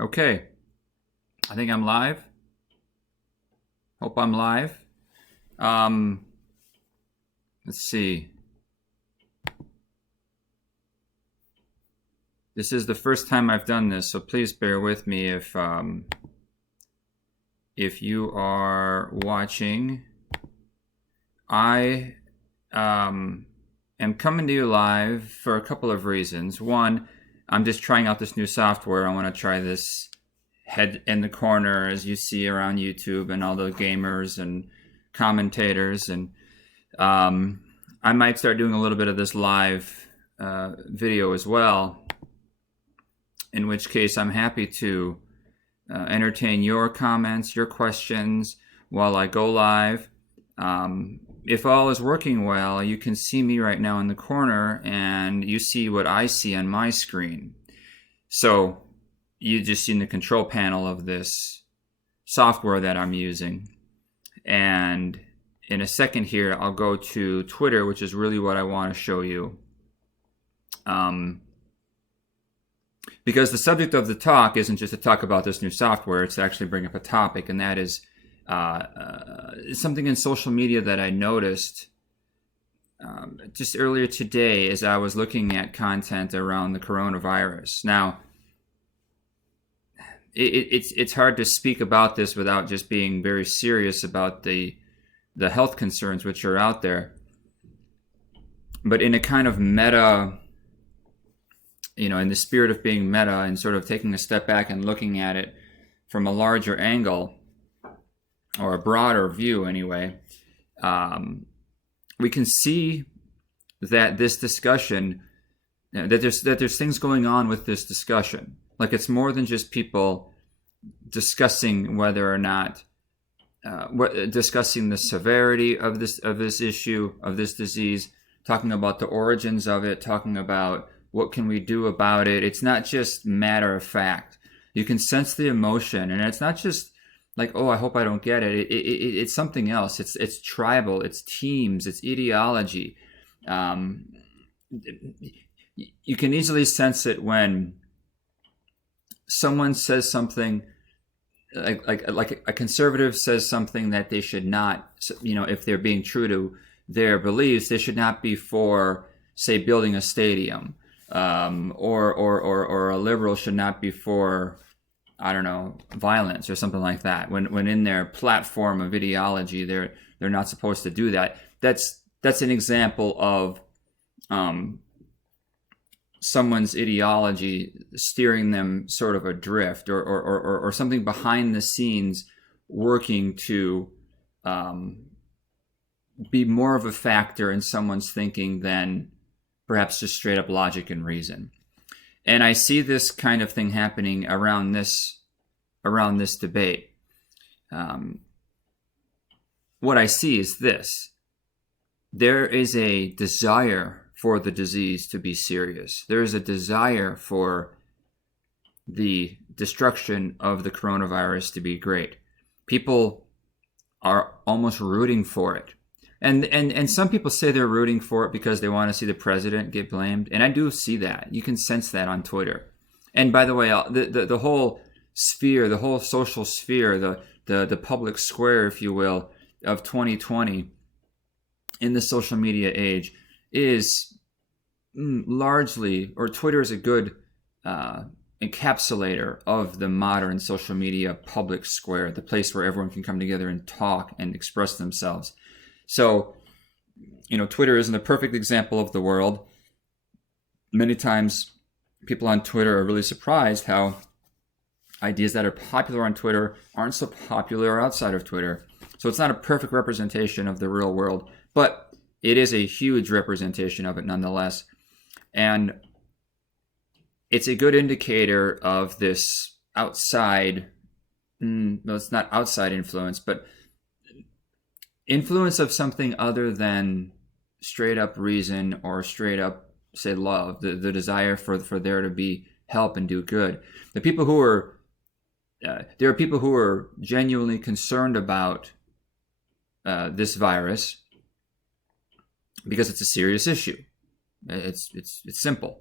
Okay, I think I'm live. Hope I'm live. Um, let's see. This is the first time I've done this, so please bear with me if you are watching. I am coming to you live for a couple of reasons. One, I'm just trying out this new software. I want to try this head in the corner, as you see around YouTube and all the gamers and commentators, and I might start doing a little bit of this live video as well, in which case I'm happy to entertain your comments, your questions while I go live. If all is working well, you can see me right now in the corner and you see what I see on my screen. So you just seen the control panel of this software that I'm using. And in a second here, I'll go to Twitter, which is really what I want to show you. Because the subject of the talk isn't just to talk about this new software, it's to actually bring up a topic, and that is something in social media that I noticed just earlier today as I was looking at content around the coronavirus. Now, it's hard to speak about this without just being very serious about the health concerns which are out there. But in a kind of meta, in the spirit of being meta and sort of taking a step back and looking at it from a larger angle, or a broader view anyway, we can see that this discussion, that there's things going on with this discussion. Like, it's more than just people discussing whether or not, discussing the severity of this issue, of this disease, talking about the origins of it, talking about what can we do about it. It's not just matter of fact. You can sense the emotion, and it's not just like, oh, I hope I don't get it. It's something else. It's tribal. It's teams. It's ideology. You can easily sense it when someone says something, like a conservative says something that they should not, if they're being true to their beliefs, they should not be for, say, building a stadium, or a liberal should not be for, I don't know, violence or something like that. When in their platform of ideology, they're not supposed to do that. That's an example of someone's ideology steering them sort of adrift, or something behind the scenes working to be more of a factor in someone's thinking than perhaps just straight up logic and reason. And I see this kind of thing happening around this debate. What I see is this: there is a desire for the disease to be serious. There is a desire for the destruction of the coronavirus to be great. People are almost rooting for it. And some people say they're rooting for it because they want to see the president get blamed. And I do see that. You can sense that on Twitter. And by the way, the whole sphere, the whole social sphere, the public square, if you will, of 2020 in the social media age is largely, or Twitter is a good encapsulator of the modern social media public square, the place where everyone can come together and talk and express themselves. So, Twitter isn't a perfect example of the world. Many times people on Twitter are really surprised how ideas that are popular on Twitter aren't so popular outside of Twitter. So it's not a perfect representation of the real world, but it is a huge representation of it nonetheless. And it's a good indicator of this outside, no, it's not outside influence, but influence of something other than straight up reason or straight up, say, love, the desire for there to be help and do good. There are people who are genuinely concerned about this virus because it's a serious issue. It's simple.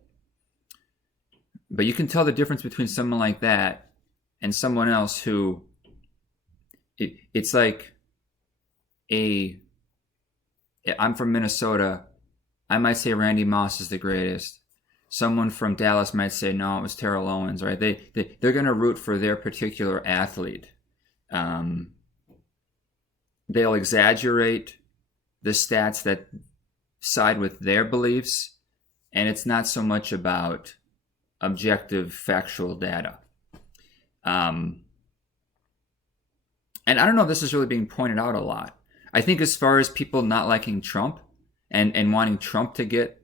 But you can tell the difference between someone like that and someone else who it's like I'm from Minnesota. I might say Randy Moss is the greatest. Someone from Dallas might say no, it was Terrell Owens, right? They're going to root for their particular athlete. They'll exaggerate the stats that side with their beliefs, and it's not so much about objective factual data. And I don't know if this is really being pointed out a lot. I think as far as people not liking Trump and wanting Trump to get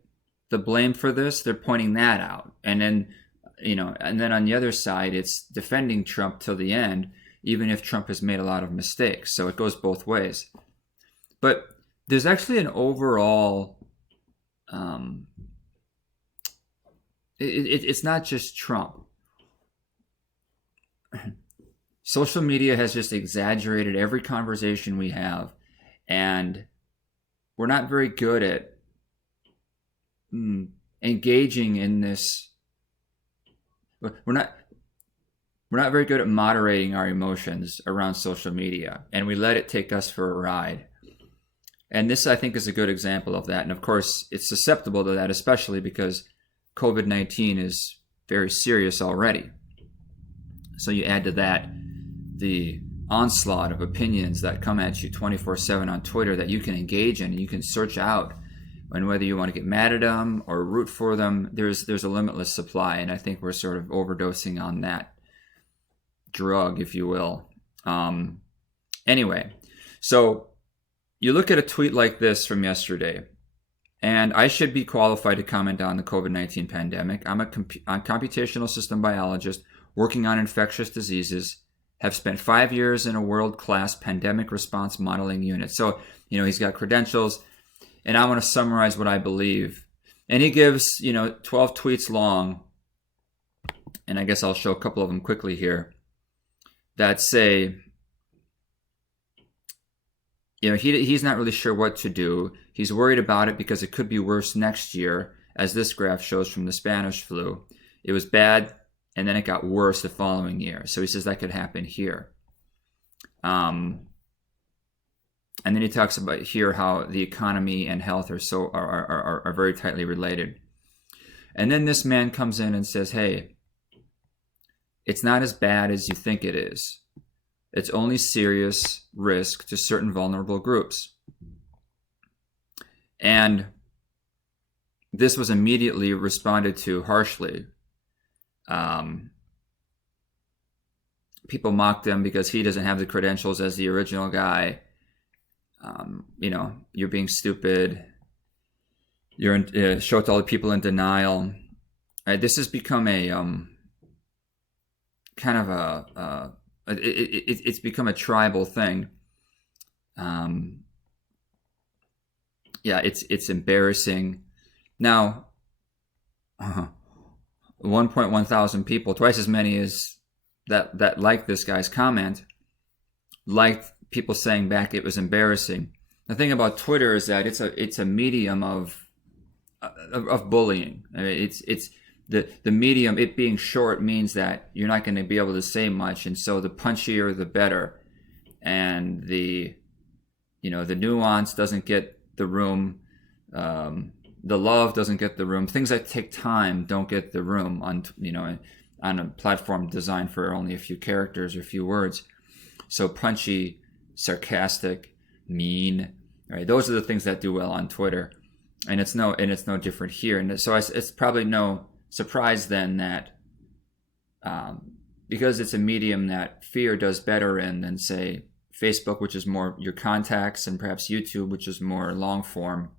the blame for this, they're pointing that out. And then, and then on the other side, it's defending Trump till the end, even if Trump has made a lot of mistakes. So it goes both ways. But there's actually an overall, it's not just Trump. Social media has just exaggerated every conversation we have, and we're not very good at engaging in this. We're not very good at moderating our emotions around social media, and we let it take us for a ride. And this, I think, is a good example of that. And of course, it's susceptible to that, especially because COVID-19 is very serious already. So you add to that the onslaught of opinions that come at you 24/7 on Twitter that you can engage in and you can search out. And whether you want to get mad at them or root for them, there's a limitless supply. And I think we're sort of overdosing on that drug, if you will. Anyway, so you look at a tweet like this from yesterday, and I should be qualified to comment on the COVID-19 pandemic. I'm a computational system biologist working on infectious diseases, have spent 5 years in a world-class pandemic response modeling unit. So, he's got credentials, and I want to summarize what I believe. And he gives, 12 tweets long, and I guess I'll show a couple of them quickly here, that say, he's not really sure what to do. He's worried about it because it could be worse next year, as this graph shows from the Spanish flu. It was bad, and then it got worse the following year. So he says that could happen here. And then he talks about here how the economy and health are very tightly related. And then this man comes in and says, hey, it's not as bad as you think it is. It's only serious risk to certain vulnerable groups. And this was immediately responded to harshly. People mocked him because he doesn't have the credentials as the original guy. You're being stupid. You're show to all the people in denial. This has become a kind of it's become a tribal thing. It's embarrassing. Now, 1.1 thousand people, twice as many as that liked this guy's comment, liked people saying back it was embarrassing. The thing about Twitter is that it's a medium of bullying. It's the medium, it being short, means that you're not going to be able to say much, and so the punchier the better, and the nuance doesn't get the room. The love doesn't get the room. Things that take time don't get the room on a platform designed for only a few characters or a few words. So punchy, sarcastic, mean, right? Those are the things that do well on Twitter, and it's no different here. And so it's probably no surprise then that because it's a medium that fear does better in than, say, Facebook, which is more your contacts, and perhaps YouTube, which is more long form.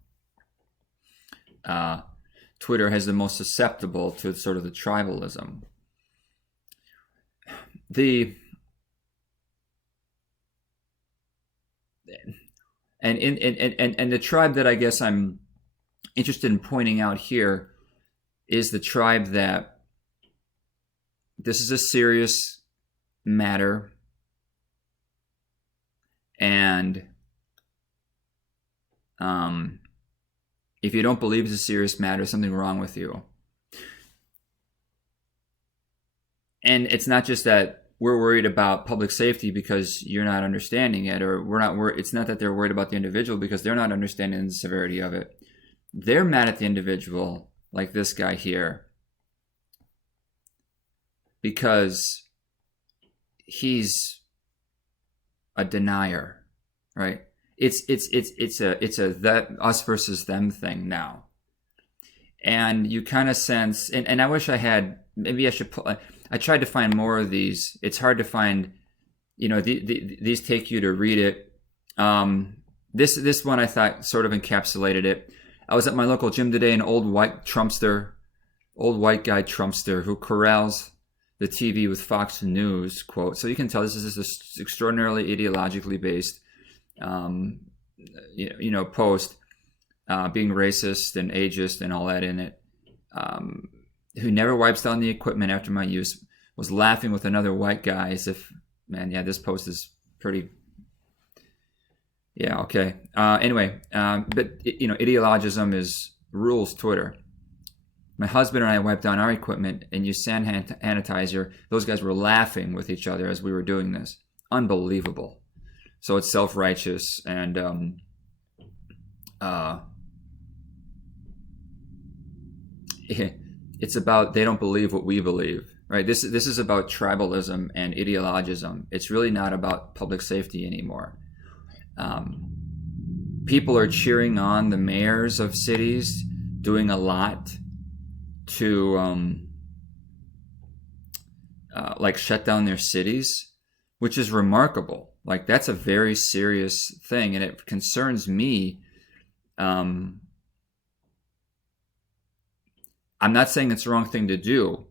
Twitter has the most susceptible to sort of the tribalism. And the tribe that I guess I'm interested in pointing out here is the tribe that this is a serious matter, and if you don't believe it's a serious matter, something wrong with you. And it's not just that we're worried about public safety because you're not understanding it, or we're not worried. It's not that they're worried about the individual because they're not understanding the severity of it. They're mad at the individual, like this guy here, because he's a denier, right? It's a that us versus them thing now. And you kind of sense, and I wish I had, maybe I should put, I tried to find more of these. It's hard to find, these take you to read it. This one I thought sort of encapsulated it. I was at my local gym today, an old white guy Trumpster who corrals the TV with Fox News quote. So you can tell this is this extraordinarily ideologically based, post, being racist and ageist and all that in it. Who never wipes down the equipment after my use, was laughing with another white guy as if, man, yeah, this post is pretty. Yeah, okay. Anyway, but ideologism rules Twitter. My husband and I wiped down our equipment and used hand sanitizer. Those guys were laughing with each other as we were doing this. Unbelievable. So it's self-righteous and it's about they don't believe what we believe, right? This is about tribalism and ideologism. It's really not about public safety anymore. People are cheering on the mayors of cities doing a lot to shut down their cities, which is remarkable. Like, that's a very serious thing, and it concerns me. I'm not saying it's the wrong thing to do,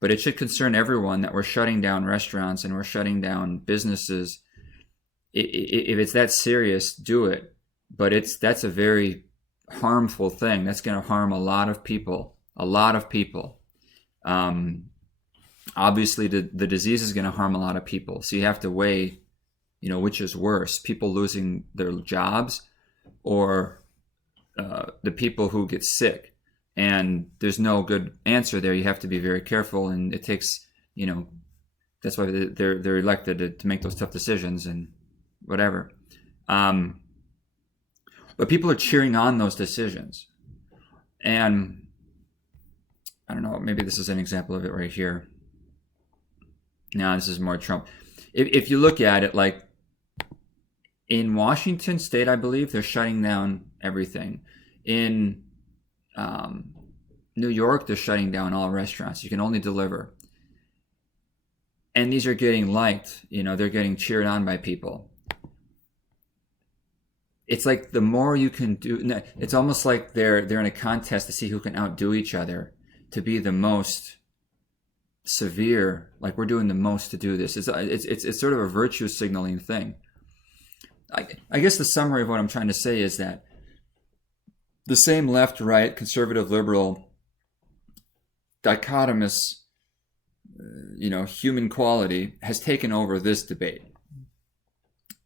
but it should concern everyone that we're shutting down restaurants and we're shutting down businesses. If it's that serious, do it. But that's a very harmful thing. That's going to harm a lot of people. A lot of people. Obviously, the disease is going to harm a lot of people. So you have to weigh, which is worse: people losing their jobs, or the people who get sick. And there's no good answer there. You have to be very careful, and it takes, that's why they're elected to make those tough decisions and whatever. But people are cheering on those decisions. And I don't know, maybe this is an example of it right here. No, this is more Trump. If you look at it, like in Washington State, I believe they're shutting down everything. In New York, they're shutting down all restaurants. You can only deliver. And these are getting liked. They're getting cheered on by people. It's like the more you can do, it's almost like they're in a contest to see who can outdo each other, to be the most severe. Like, we're doing the most to do this. It's sort of a virtue signaling thing. I guess the summary of what I'm trying to say is that the same left, right, conservative, liberal, dichotomous, human quality has taken over this debate.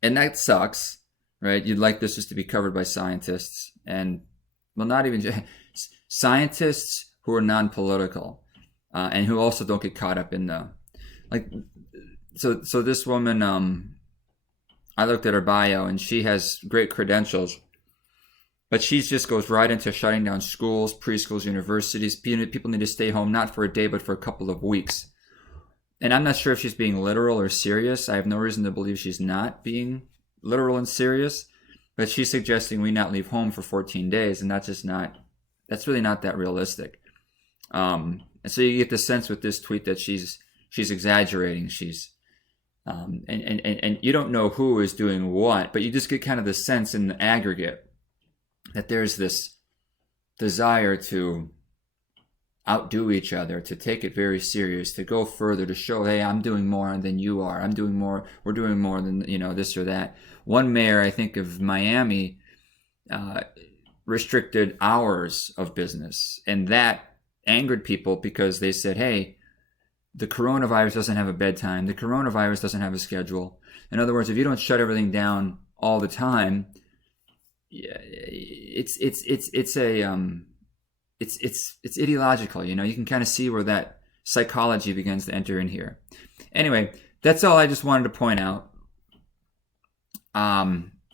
And that sucks, right? You'd like this just to be covered by scientists, and, well, not even scientists who are non-political, and who also don't get caught up in so this woman, I looked at her bio, and she has great credentials. But she just goes right into shutting down schools, preschools, universities. People need to stay home, not for a day, but for a couple of weeks. And I'm not sure if she's being literal or serious. I have no reason to believe she's not being literal and serious. But she's suggesting we not leave home for 14 days. And that's really not that realistic. And so you get the sense with this tweet that she's exaggerating. And you don't know who is doing what, but you just get kind of the sense in the aggregate that there's this desire to outdo each other, to take it very serious, to go further, to show, hey, I'm doing more than you are. I'm doing more. We're doing more than, this or that. One mayor, I think, of Miami, restricted hours of business. And that angered people because they said, hey, the coronavirus doesn't have a bedtime. The coronavirus doesn't have a schedule. In other words, if you don't shut everything down all the time, it's ideological. You can kind of see where that psychology begins to enter in here. Anyway, that's all I just wanted to point out.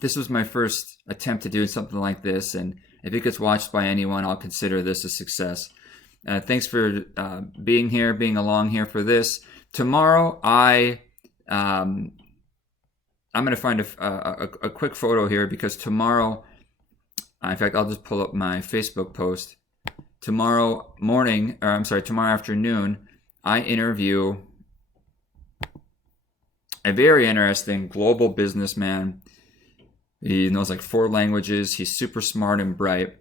This was my first attempt to do something like this, and if it gets watched by anyone, I'll consider this a success. Thanks for being here, being along here for this. Tomorrow, I'm going to find a quick photo here, because tomorrow, in fact, I'll just pull up my Facebook post. Tomorrow afternoon, I interview a very interesting global businessman. He knows like 4 languages. He's super smart and bright.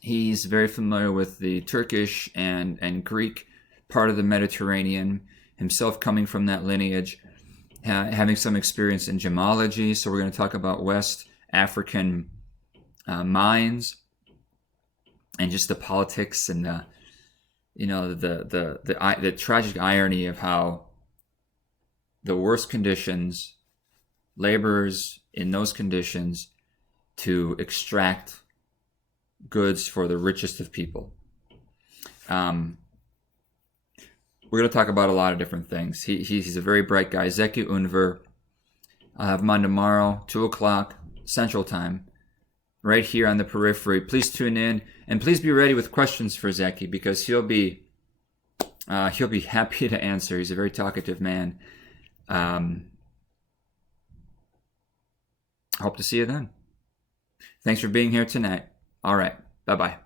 He's very familiar with the Turkish and Greek part of the Mediterranean, himself coming from that lineage, having some experience in gemology. So we're going to talk about West African mines and just the politics and the tragic irony of how the worst conditions, laborers in those conditions, to extract goods for the richest of people. We're going to talk about a lot of different things. He's a very bright guy, Zeki Unver. I'll have him on tomorrow, 2 o'clock Central Time, right here on the Periphery. Please tune in, and please be ready with questions for Zeki, because he'll be happy to answer. He's a very talkative man. Hope to see you then. Thanks for being here tonight. All right. Bye-bye.